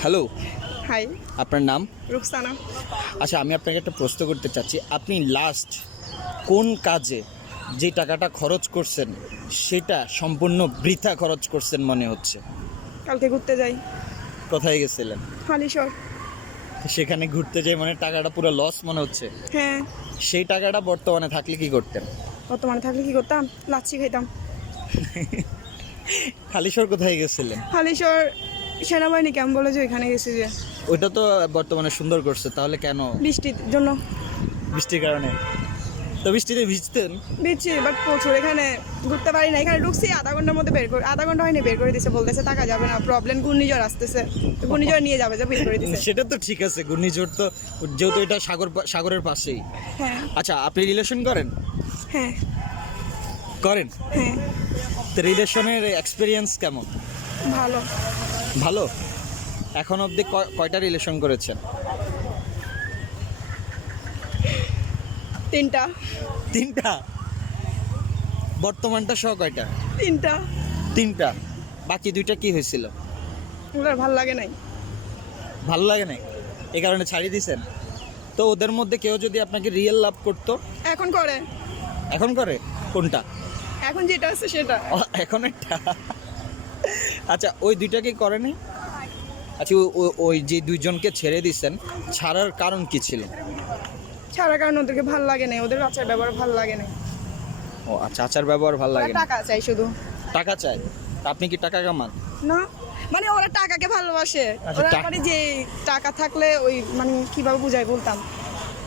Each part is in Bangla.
হ্যালো। হাই। আপনার নাম? রুকসানা। আচ্ছা আমি আপনাকে একটা প্রশ্ন করতে চাচ্ছি। আপনি লাস্ট কোন কাজে যে টাকাটা খরচ করছেন সেটা সম্পূর্ণ বৃথা খরচ করছেন মনে হচ্ছে? কালকে ঘুরতে যাই। কোথায় গেছিলেন? হালিশর সেখানে ঘুরতে যাই মানে টাকাটা পুরো লস মনে হচ্ছে? হ্যাঁ। সেই টাকাটা বর্তমানে থাকলে কি করতেন? বর্তমানে থাকলে কি করতাম? লাচ্ছি খাইতাম। হালিশর কোথায় গেছিলেন? হালিশর সেনাবাহিনী ক্যাম্প বলে যে ওইখানে গেছি যে। ওইটা তো বর্তমানে সুন্দর করছে তাহলে কেন? বৃষ্টির জন্য। বৃষ্টির কারণে। তো বৃষ্টিতে ভিজতেন? দিচ্ছি বাট প্রচুর। এখানে ঘুরতে পারি না। এখানে ঢুকছি আধা ঘণ্টার মধ্যে বের করে আধা ঘণ্টা হয়নি বের করে দিছে। বলতেছে টাকা যাবে না প্রবলেম ঘূর্ণিঝড় আসতেছে। তো ঘূর্ণিঝড় নিয়ে যাবে যে বের করে দিছে। সেটা তো ঠিক আছে ঘূর্ণিঝড় তো যেহেতু এটা সাগর পা- সাগরের পাশেই। হ্যাঁ। আচ্ছা আপনি রিলেশন করেন? হ্যাঁ। করেন? হ্যাঁ। তো রিলেশনের এক্সপিরিয়েন্স কেমন? ভালো। ভালো? এখন অবধি কয়টা রিলেশন করেছেন? তিনটা। তিনটা? বর্তমানটা সহ কয়টা? তিনটা। তিনটা। বাকি দুইটা কি হয়েছিল? আর ভালো লাগে নাই। ভালো লাগে নাই? এই কারণে ছাড়িয়ে দিছেন? তো ওদের মধ্যে কেউ যদি আপনাকে রিয়েল লাভ করতো? এখন করে। এখন করে? কোনটা? এখন যেটা আছে সেটা। এখন একটা? আচ্ছা ওই দুইটা কি করেনি? আচ্ছা ওই যে দুইজনকে ছেড়ে দিচ্ছেন ছাড়ার কারণ কি ছিল? ছাড়ার কারণ ওদেরকে ভালো লাগে না ওদের আচার ব্যবহার ভালো লাগে না ও আচ্ছা আচার ব্যবহার ভালো লাগে না। টাকা চাই শুধু। টাকা চাই আপনি কি টাকা কামান? না মানে ওরা টাকাকে ভালোবাসে। আচ্ছা, ওরা মানে যে টাকা থাকলে ওই মানে কীভাবে বুঝাই বলতাম?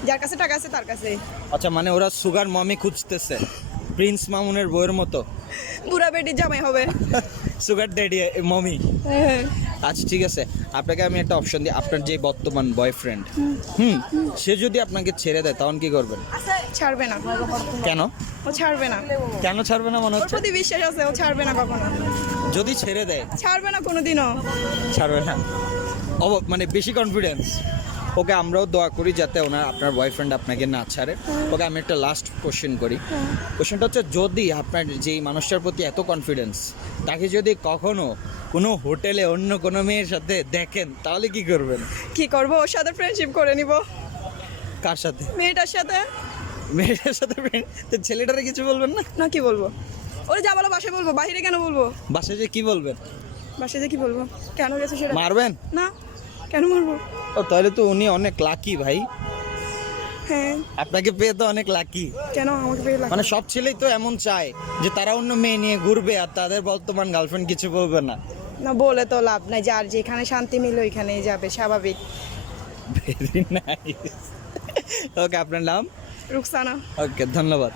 যার কাছে টাকা আছে তার কাছে। আচ্ছা মানে ওরা সুগার মমি খুঁজতেছে প্রিন্স মামুনের বইয়ের মতো। বুড়া বেটির জামাই হবে। Sugar daddy mummy. আচ্ছা ঠিক আছে। আপনাকে আমি একটা অপশন দিই আপনার যে বর্তমান বয়ফ্রেন্ড হুম সে যদি আপনাকে ছেড়ে দেয় তখন কি করবেন? ছাড়বে না। কেন? ও ছাড়বে না। কেন ছাড়বে না মনে হচ্ছে? প্রতি বিশ্বাস আছে ও ছাড়বে না কখনো। যদি ছেড়ে দেয়? ছাড়বে না কোনোদিনও। ছাড়বে না। অব মানে বেশি কনফিডেন্স ওকে আমরাও দোয়া করি যাতে ওনার আপনার বয়ফ্রেন্ড আপনাকে না ছাড়ে। ওকে আমি একটা লাস্ট কোশ্চেন করি। কোশ্চেনটা হচ্ছে যদি আপনার যেই মানুষটার প্রতি এত কনফিডেন্স তাকে যদি কখনো কোনো হোটেলে অন্য কোনো মেয়ের সাথে দেখেন তাহলে কি করবেন? কি করব? ওর সাথে ফ্রেন্ডশিপ করে নিব। কার সাথে? মেয়েটার সাথে। মেয়েটার সাথে friend? তো ছেলেটারে কিছু বলবেন না? না কি বলব? ওরে যা বলো বাসায় বলব। বাইরে কেন বলব? বাসায় যে কি বলবেন? বাসায় যে কি বলব? কেন গেছে সেটা? মারবেন? না কেন মারবো? ও তাহলে তো উনি অনেক লাকি ভাই। হ্যাঁ। আপনাকে পেয়ে তো অনেক লাকি কেন আমাকে পেয়ে মানে সব ছেলেই তো এমন চায় যে তারা অন্য মেয়ে নিয়ে ঘুরবে আর তাদের বর্তমান গার্লফ্রেন্ড কিছু বলবে না। না বলে তো লাভ নাই যার যেখানে শান্তি মিলে ওইখানেই যাবে স্বাভাবিক। ভেরি নাইস ওকে আপনার নাম? রুকসানা। ওকে ধন্যবাদ।